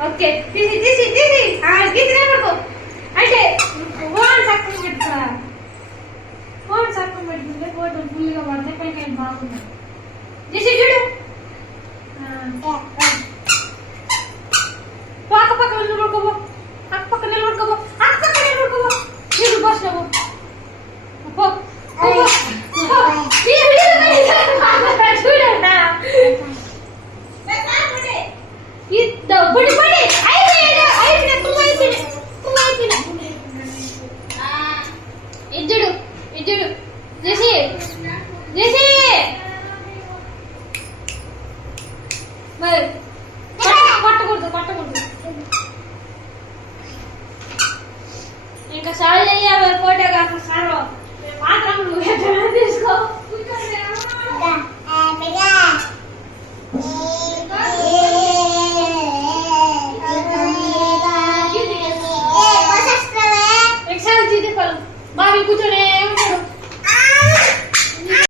okay తీసి తీసి తీసి గీత పడుకో అంటే ఫోన్ చక్కగా పెట్టుకురా ఫోన్ చక్కగా పెట్టుకుంటే ఫోటో ఫుల్గా పడితే పైకి బాగుంటుంది తీసి చూడు పక్క పక్క నిలబడుకోబో అక్క పక్క నిలబడుకోబో అక్క పక్క నిలబడుకోబో నీకు బస్లో పో చూడన్నా బడి బడి ఇజ్జుడు ఇజ్జుడు చేసి చేసి మరి పట్టకూడదు పట్టకూడదు ఇంకా సార్ చెయ్యాలి ఫోటోగ్రాఫర్ సార్ మాత్రం నువ్వు తీసుకో బాబీ కూర్చొని